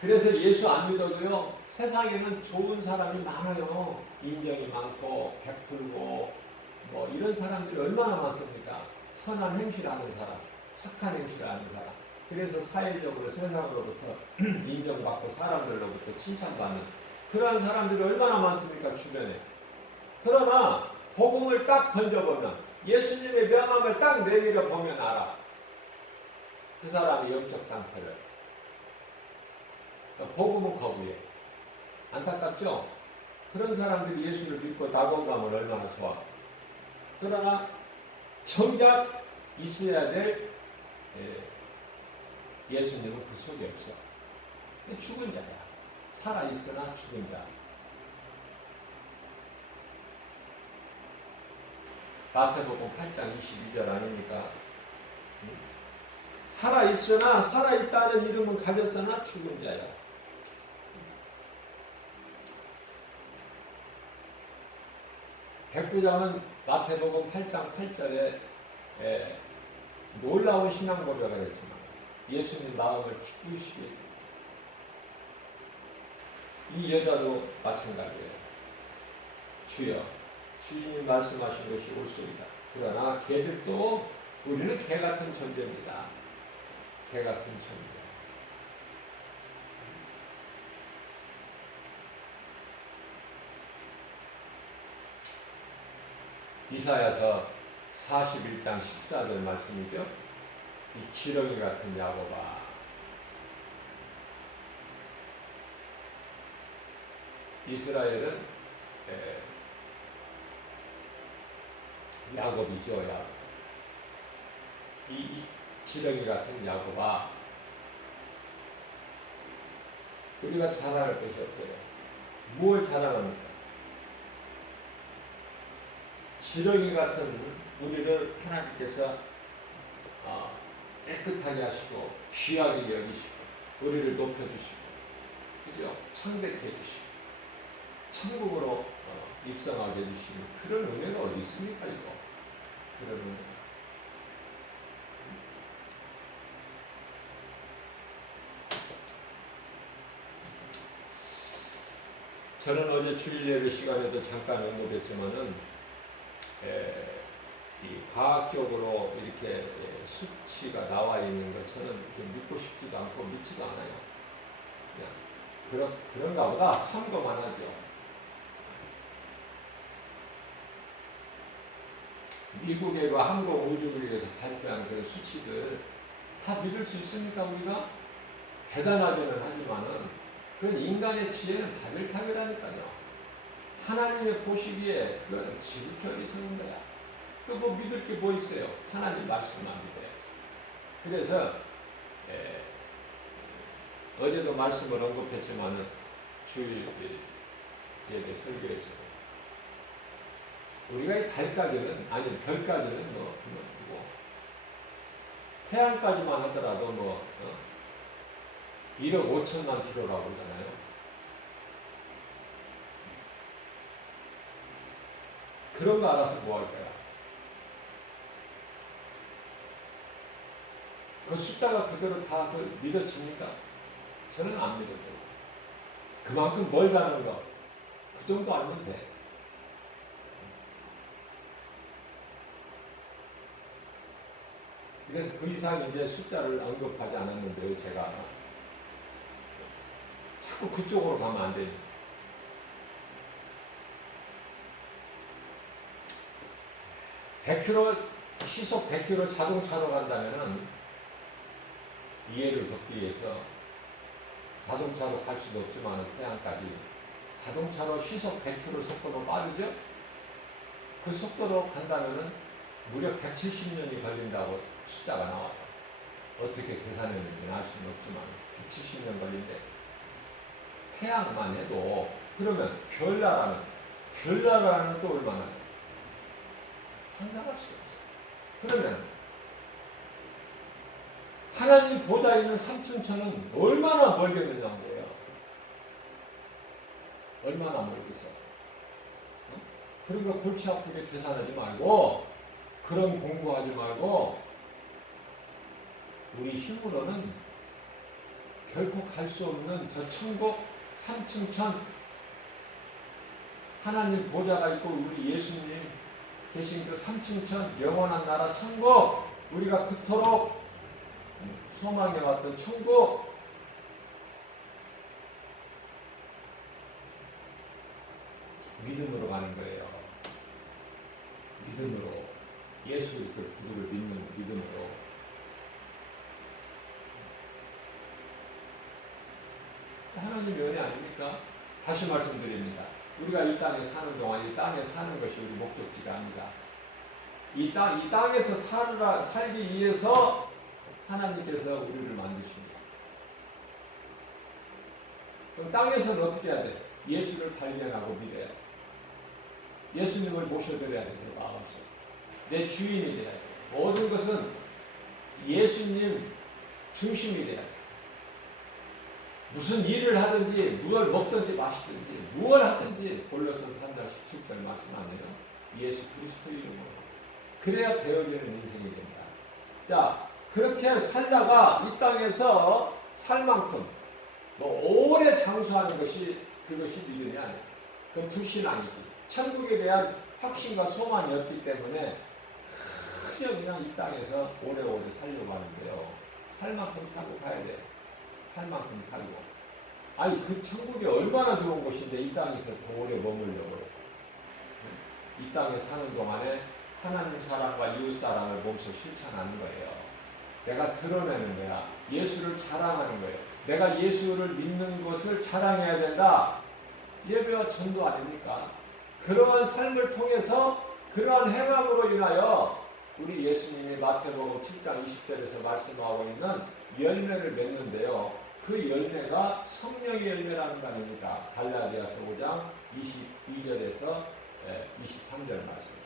그래서 예수 안 믿어도요, 세상에는 좋은 사람이 많아요. 인정이 많고 베풀고 이런 사람들이 얼마나 많습니까? 선한 행실을 하는 사람, 착한 행실을 하는 사람. 그래서 사회적으로 세상으로부터 인정받고 사람들로부터 칭찬받는 그러한 사람들이 얼마나 많습니까? 주변에. 그러나 복음을 딱 던져보면, 예수님의 명함을 딱 내밀어 보면 알아. 그 사람의 영적 상태를. 복음은 거부해. 안타깝죠? 그런 사람들이 예수를 믿고 낙원가면 얼마나 좋아. 그러나 정작 있어야 될 예수님은 그 속에 없어. 죽은 자야. 살아있으나 죽은 자. 마태복음 8장 22절 아닙니까? 살아있으나, 살아있다는 이름은 가졌으나 죽은 자야. 백부장은 마태복음 8장 8절에 놀라운 신앙 고백을 했지만 예수님 마음을 기쁘시게 이 여자도 마찬가지예요. 주여 주님이 말씀하신 것이 옳소이다. 그러나 개들도 우리는 개 같은 존재입니다. 개 같은 존재. 이사야서 41장 14절 말씀이죠. 이 지렁이 같은 야곱아, 이스라엘은 야곱이죠. 야곱. 이 지렁이 같은 야곱아, 우리가 자랑할 것이 없어요. 무엇을 자랑합니까? 지렁이 같은 우리를 하나님께서 깨끗하게 하시고 귀하게 여기시고 우리를 높여주시고 그죠? 창대케 해주시고 천국으로 입성하게 해주시는 그런 은혜가 어디 있습니까? 이거 그런 은혜. 저는 어제 주일 예배 시간에도 잠깐 언급했지만은 이 과학적으로 이렇게 수치가 나와 있는 것 저는 이렇게 믿고 싶지도 않고 믿지도 않아요. 그냥 그런가 보다 참고만 하죠. 미국의 그 항공우주국에서 발표한 그런 수치들 다 믿을 수 있습니까? 우리가 대단하기는 하지만은 그건 인간의 지혜는 바벨탑이라니까요. 하나님의 보시기에 그건 지극히 어리석은 거야. 그 뭐 믿을 게 뭐 있어요? 하나님 말씀만 믿어야지. 그래서 어제도 말씀을 언급했지만은 주일 예배 설교에서 우리가 이 달까지는 아니 별까지는 뭐 그만두고 태양까지만 하더라도 뭐 1억 5천만 킬로라고 그러잖아요. 그런 거 알아서 뭐 할 거야? 그 숫자가 그대로 다 믿어집니까? 저는 안 믿어요. 그만큼 멀다는 거, 그 정도 알면 돼. 그래서 그 이상 이제 숫자를 언급하지 않았는데요, 제가. 자꾸 그쪽으로 가면 안 돼요. 시속 100km 자동차로 간다면은 이해를 돕기 위해서 자동차로 갈 수도 없지만 태양까지 자동차로 시속 100km 속도로 빠르죠? 그 속도로 간다면은 무려 170년이 걸린다고 숫자가 나와요. 어떻게 계산했는지는 알 수는 없지만 170년 걸린대. 태양만 해도 그러면 별나라는 또 얼마나 상상할 수가 없어요. 그러면 하나님 보좌에 있는 삼층천은 얼마나 멀겠느냐고요. 얼마나 멀겠어. 그러니까 골치 아프게 계산하지 말고 그런 공부하지 말고 우리 힘으로는 결코 갈 수 없는 저 천국 삼층천 하나님 보좌가 있고 우리 예수님 계신 그 삼층천 영원한 나라 천국 우리가 그토록 소망해왔던 천국 믿음으로 가는 거예요. 믿음으로 예수 그리스도의 구주를 믿는 믿음으로 하나님의 은혜 아닙니까? 다시 말씀드립니다. 우리가 이 땅에 사는 동안 이 땅에 사는 것이 우리 목적지가 아니다. 이 땅에서 살기 위해서 하나님께서 우리를 만드십니다. 그럼 땅에서는 어떻게 해야 돼? 예수를 발견하고 믿어야 돼. 예수님을 모셔드려야 돼. 내 마음속. 내 주인이 돼야 돼. 모든 것은 예수님 중심이 돼야 돼. 무슨 일을 하든지 무엇을 먹든지 마시든지 무엇을 하든지 골로새서 3장 17절 말씀 안 해요? 예수 그리스도 이름으로. 그래야 되어지는 인생이 된다. 자, 그렇게 살다가 이 땅에서 살 만큼 오래 장수하는 것이 그것이 믿음이 아니야. 그건 불신앙이지. 천국에 대한 확신과 소망이 없기 때문에 그저 그냥 이 땅에서 오래오래 살려고 하는데요. 살 만큼 살고 가야 돼. 살 만큼 살고. 아니 그 천국이 얼마나 좋은 곳인데 이 땅에서 더 오래 머물려고. 이 땅에 사는 동안에 하나님 사랑과 이웃 사랑을 몸소 실천하는 거예요. 내가 드러내는 거야. 예수를 자랑하는 거예요. 내가 예수를 믿는 것을 자랑해야 된다. 예배와 전도 아닙니까? 그러한 삶을 통해서 그러한 행함으로 인하여 우리 예수님이 마태복음 7장 20절에서 말씀하고 있는 열매를 맺는데요. 그 열매가 성령의 열매라는 거 아닙니까? 갈라디아서 5장 22절에서 23절 말씀.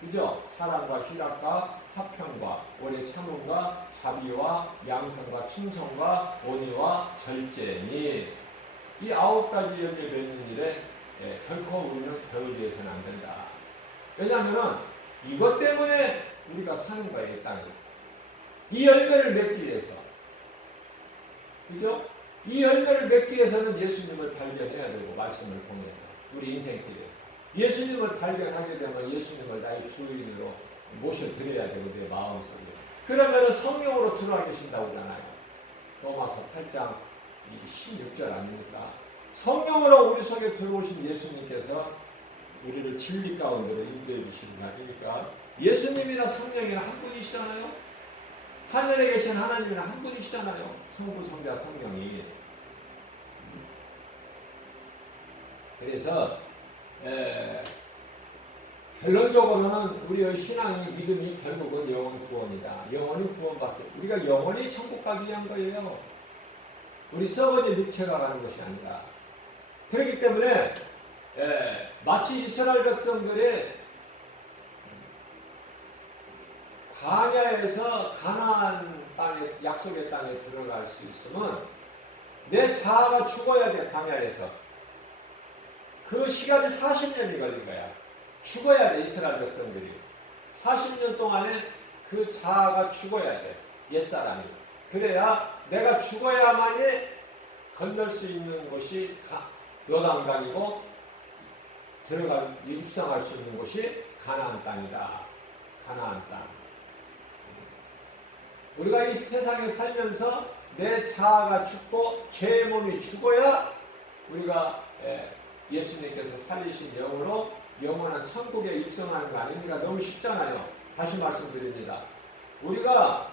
그죠? 사랑과 희락과 화평과 오래 참음과 자비와 양성과 충성과 온유와 절제니 이 9가지 열매 맺는 일에 결코 우리는 게을리해서는 안 된다. 왜냐하면 이것 때문에 우리가 사는 거예요, 이 땅에. 이 열매를 맺기 위해서. 그죠? 이 열매를 맺기 위해서는 예수님을 발견해야 되고, 말씀을 통해서. 우리 인생길에서. 예수님을 발견하게 되면 예수님을 나의 주인으로 모셔드려야 되고, 내 마음속에. 그러면 성령으로 들어와 계신다고 하잖아요. 로마서 8장 16절 아닙니까? 성령으로 우리 속에 들어오신 예수님께서 우리를 진리 가운데로 인도해 주시는 거 아닙니까? 예수님이나 성령이나 한 분이시잖아요. 하늘에 계신 하나님이나 한 분이시잖아요. 성부, 성자, 성령이. 그래서 결론적으로는 우리의 신앙이 믿음이 결국은 영혼 구원이다. 영혼이 구원받게. 우리가 영혼이 천국 가기 위한 거예요. 우리 썩어진 육체가 가는 것이 아니라. 그렇기 때문에 마치 이스라엘 백성들의 광야에서 가나안 땅에 약속의 땅에 들어갈 수 있으면 내 자아가 죽어야 돼. 광야에서 그 시간이 40년이 걸린 거야. 죽어야 돼. 이스라엘 백성들이 40년 동안에 그 자아가 죽어야 돼. 옛사람이. 그래야 내가 죽어야만이 건널 수 있는 곳이 요단강이고 입성할 수 있는 곳이 가나안 땅이다. 가나안 땅. 우리가 이 세상에 살면서 내 자아가 죽고 죄의 몸이 죽어야 우리가 예수님께서 살리신 영으로 영원한 천국에 입성하는 거 아닙니까? 너무 쉽잖아요. 다시 말씀드립니다. 우리가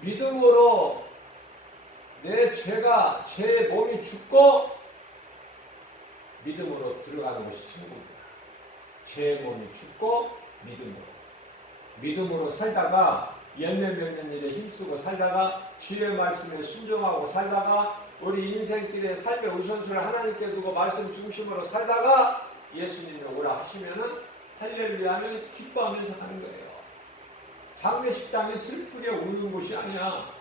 믿음으로 내 죄의 몸이 죽고 믿음으로 들어가는 것이 천국입니다. 죄의 몸이 죽고 믿음으로 살다가 열매 맺는 일에 힘쓰고 살다가 주의 말씀에 순종하고 살다가 우리 인생길의 삶의 우선순위를 하나님께 두고 말씀 중심으로 살다가 예수님이 오라 하시면은 할렐루야 하면서 기뻐하면서 가는 거예요. 장례식장이 슬프게 우는 곳이 아니야.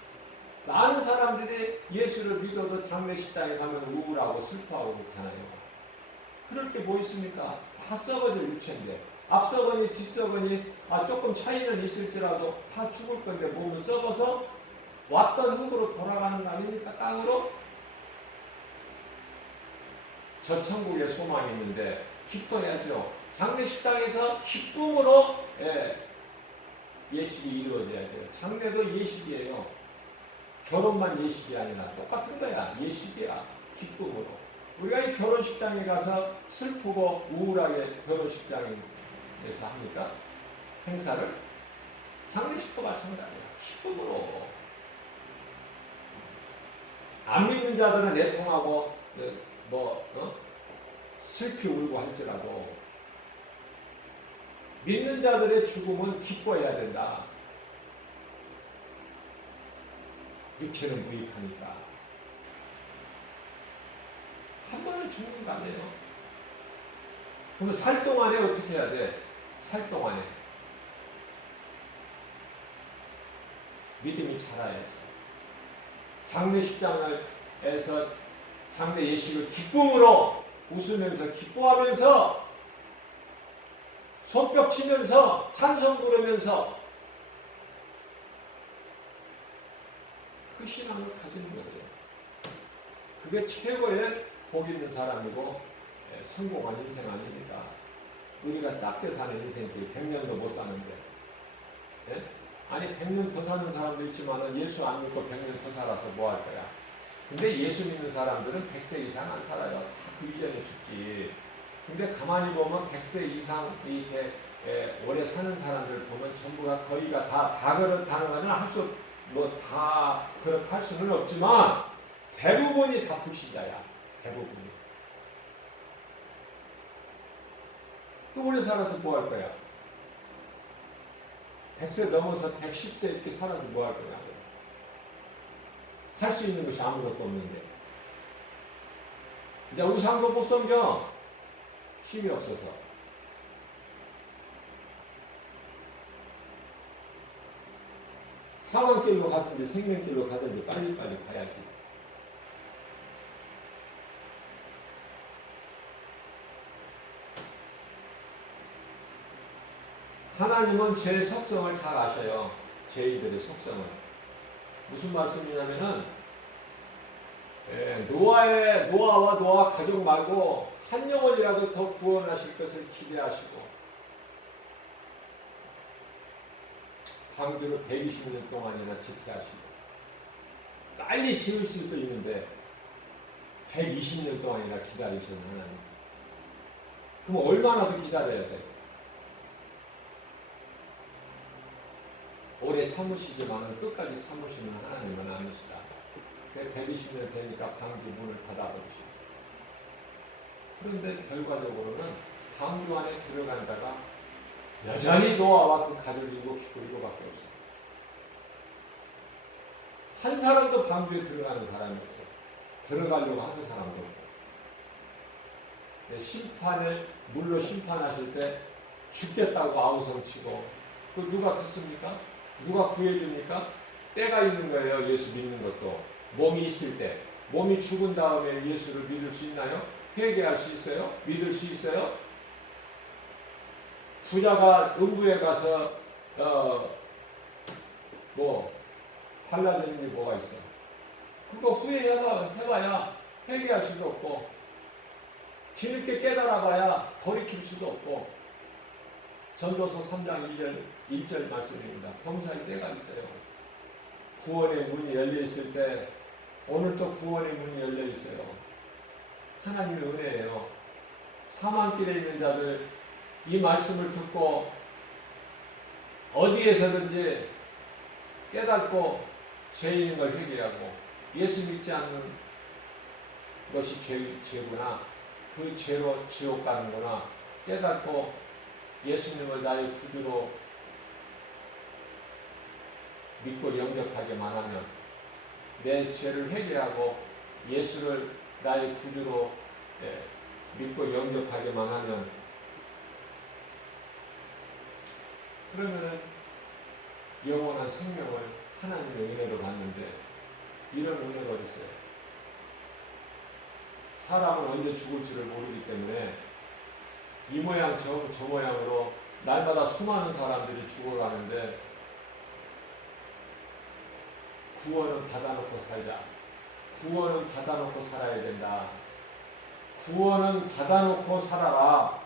많은 사람들이 예수를 믿어도 장례식장에 가면 우울하고 슬퍼하고 그렇잖아요. 그럴 게 뭐 있습니까? 다 썩어질 육체인데 앞서거니 뒤서거니 조금 차이는 있을지라도 다 죽을 건데 몸은 썩어서 왔던 흙으로 돌아가는 거 아닙니까? 땅으로? 저 천국에 소망이 있는데 기뻐해야죠. 장례식장에서 기쁨으로 예식이 이루어져야 돼요. 장례도 예식이에요. 결혼만 예식이 아니라 똑같은 거야. 예식이야. 기쁨으로. 우리가 이 결혼식장에 가서 슬프고 우울하게 결혼식장에서 합니까? 행사를? 장례식도 마찬가지야. 기쁨으로. 안 믿는 자들은 애통하고 슬피 울고 할지라도 믿는 자들의 죽음은 기뻐해야 된다. 육체는 무익하니까. 한 번은 죽는 거 아니에요? 그러면 살 동안에 어떻게 해야 돼? 살 동안에 믿음이 자라야죠. 장례식장에서 장례 예식을 기쁨으로 웃으면서 기뻐하면서 손뼉 치면서 찬송 부르면서 그 신앙을 가지는 거예요. 그게 최고의 복 있는 사람이고 성공한 인생 아닙니까? 우리가 작게 사는 인생길이 100년도 못 사는데, 예? 아니 100년 더 사는 사람도 있지만 예수 안 믿고 100년 더 살아서 뭐 할 거야? 근데 예수 믿는 사람들은 100세 이상 안 살아요. 그 이전에 죽지. 근데 가만히 보면 100세 이상 이렇게 오래 사는 사람들 보면 전부가 거의가 다 그렇다는 것은 다 그렇다 할 수는 없지만 대부분이 다 불신자야. 대부분이. 또 오래 살아서 뭐 할 거야? 100세 넘어서 110세 이렇게 살아서 뭐 할 거냐? 할 수 있는 것이 아무것도 없는데. 이제 우상도 못 섬겨. 힘이 없어서. 사망길로 가든지 생명길로 가든지 빨리빨리 가야지. 하나님은 죄의 속성을 잘 아셔요. 죄인들의 속성을. 무슨 말씀이냐면은 노아와 노아 가족 말고 한 영혼이라도 더 구원하실 것을 기대하시고 방주로 120년 동안이나 지켜하시고 빨리 지을 수도 있는데 120년 동안이나 기다리시는 하나님. 그럼 얼마나 더 기다려야 돼? 오래 참으시지만 끝까지 참으시는 하나님은 아니시다. 120년 되니까 방주 문을 닫아버리시고. 그런데 결과적으로는 방주 안에 들어간 자가 여전히 노아와 그 가족 이거밖에 없어요. 한 사람도 방주에 들어가는 사람이 없어요. 들어가려고 하는 사람도 없고. 물로 심판하실 때 죽겠다고 아우성치고 그 누가 듣습니까? 누가 구해줍니까? 때가 있는 거예요. 예수 믿는 것도. 몸이 있을 때. 몸이 죽은 다음에 예수를 믿을 수 있나요? 회개할 수 있어요? 믿을 수 있어요? 부자가 음부에 가서 달라지는 게 뭐가 있어? 그거 후회해봐야 회개할 수도 없고 뒤늦게 깨달아봐야 돌이킬 수도 없고. 전도서 3장 1절 말씀입니다. 범사의 때가 있어요. 구원의 문이 열려있을 때 오늘 또 구원의 문이 열려있어요. 하나님의 은혜예요. 사망길에 있는 자들 이 말씀을 듣고 어디에서든지 깨닫고 죄인인 걸 회개하고 예수 믿지 않는 것이 죄구나, 그 죄로 지옥 가는구나 깨닫고 예수님을 나의 구주로 믿고 영접하기만 하면, 내 죄를 회개하고 예수를 나의 구주로 믿고 영접하기만 하면, 그러면은 영원한 생명을 하나님의 은혜로 받는데 이런 은혜가 어디 있어요? 사람은 언제 죽을지를 모르기 때문에 이 모양 저 모양으로 날마다 수많은 사람들이 죽어가는데 구원은 받아놓고 살자. 구원은 받아놓고 살아야 된다. 구원은 받아놓고 살아라.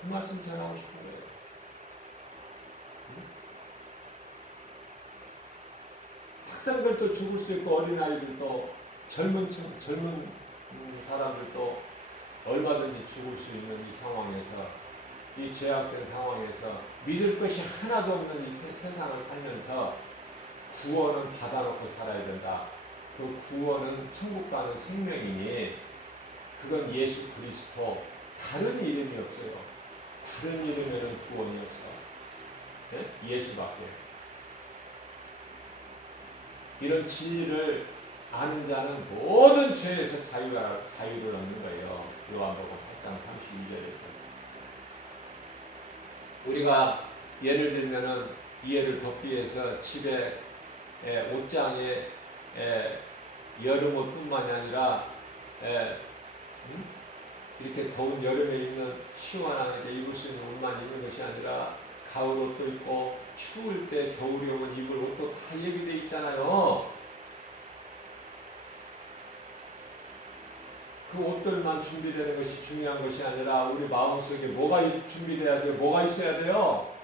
그 말씀 전하고 싶은 거예요. 학생들도 죽을 수 있고 어린아이들도 젊은 사람들도 얼마든지 죽을 수 있는 이 상황에서, 이 죄악된 상황에서 믿을 것이 하나도 없는 이 세상을 살면서 구원은 받아놓고 살아야 된다. 그 구원은 천국 가는 생명이니 그건 예수 그리스도, 다른 이름이 없어요. 다른 이름에는 구원이 없어. 네? 예수밖에. 이런 진리를 아는 자는 모든 죄에서 자유를 얻는 거예요. 요한복음 8장 32절에서. 우리가 예를 들면은 이해를 돕기 위해서 집에 옷장에 여름 옷뿐만이 아니라 이렇게 더운 여름에 입는 시원하게 입을 수 있는 옷만 입는 것이 아니라 가을 옷도 입고 추울 때 겨울에 오면 입을 옷도 다 얘기돼 있잖아요. 그 옷들만 준비되는 것이 중요한 것이 아니라 우리 마음속에 뭐가 준비돼야 돼요? 뭐가 있어야 돼요?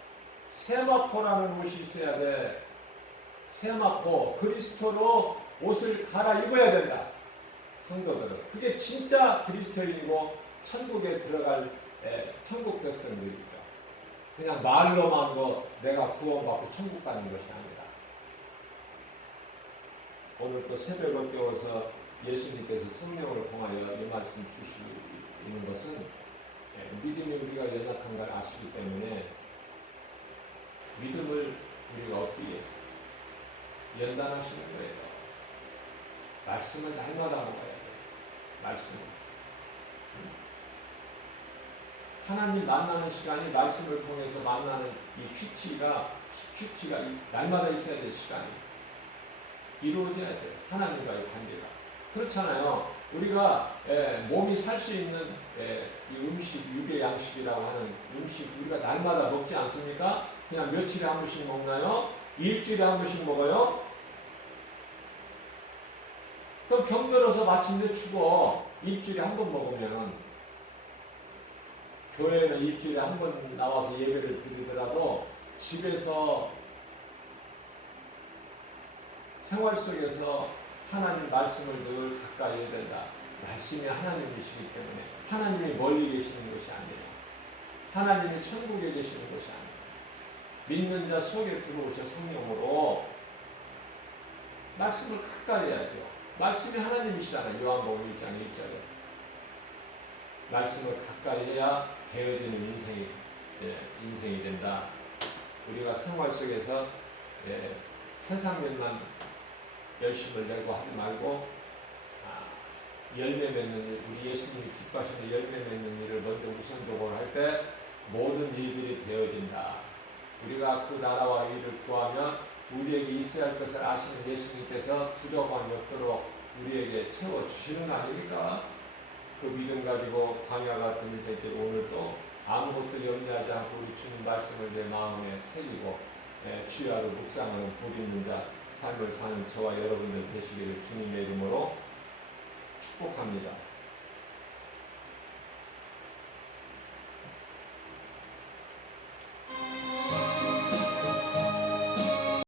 세마포라는 옷이 있어야 돼. 세마포, 그리스도로 옷을 갈아입어야 된다. 성도들은. 그게 진짜 그리스도인이고 천국에 들어갈 천국 백성들이죠. 그냥 말로만 내가 구원받고 천국 가는 것이 아니라. 오늘 또 새벽을 깨워서 예수님께서 성령을 통하여 이 말씀 주시는 것은 믿음이 우리가 연약한 걸 아시기 때문에 믿음을 우리가 얻기 위해서 연단하시는 거예요. 말씀을 날마다 먹어야 돼요. 말씀을. 하나님 만나는 시간이 말씀을 통해서 만나는 이 큐티가 날마다 있어야 될 시간이 이루어져야 돼요. 하나님과의 관계가. 그렇잖아요. 우리가 몸이 살 수 있는 이 음식, 육의 양식이라고 하는 음식 우리가 날마다 먹지 않습니까? 그냥 며칠에 한 번씩 먹나요? 일주일에 한 번씩 먹어요? 그럼 병들어서 마침내 죽어. 일주일에 한 번 먹으면 교회는 일주일에 한 번 나와서 예배를 드리더라도 집에서 생활 속에서 하나님 말씀을 늘 가까이 해야 된다. 말씀이 하나님이시기 때문에 하나님이 멀리 계시는 것이 아니에요. 하나님이 천국에 계시는 것이 아니에요. 믿는 자 속에 들어오셔 성령으로 말씀을 가까이 해야죠. 말씀이 하나님이시잖아요. 요한복음 1장 1절에. 말씀을 가까이 해야 되어지는 인생이 된다. 우리가 생활 속에서 세상 일만 열심을 내고 하지 말고 열매 맺는 일, 우리 예수님이 기뻐하시는 열매 맺는 일을 먼저 우선적으로 할 때 모든 일들이 되어진다. 우리가 그 나라와 일을 구하면 우리에게 있어야 할 것을 아시는 예수님께서 부족함이 없도록 우리에게 채워주시는 거 아닙니까? 그 믿음 가지고 광야 같은 인생들 오늘도 아무것도 염려하지 않고 우리 주님 말씀을 내 마음에 새기고 주야로 묵상하는 복 있는 자 삶을 사는 저와 여러분들 되시기를 주님의 이름으로 축복합니다.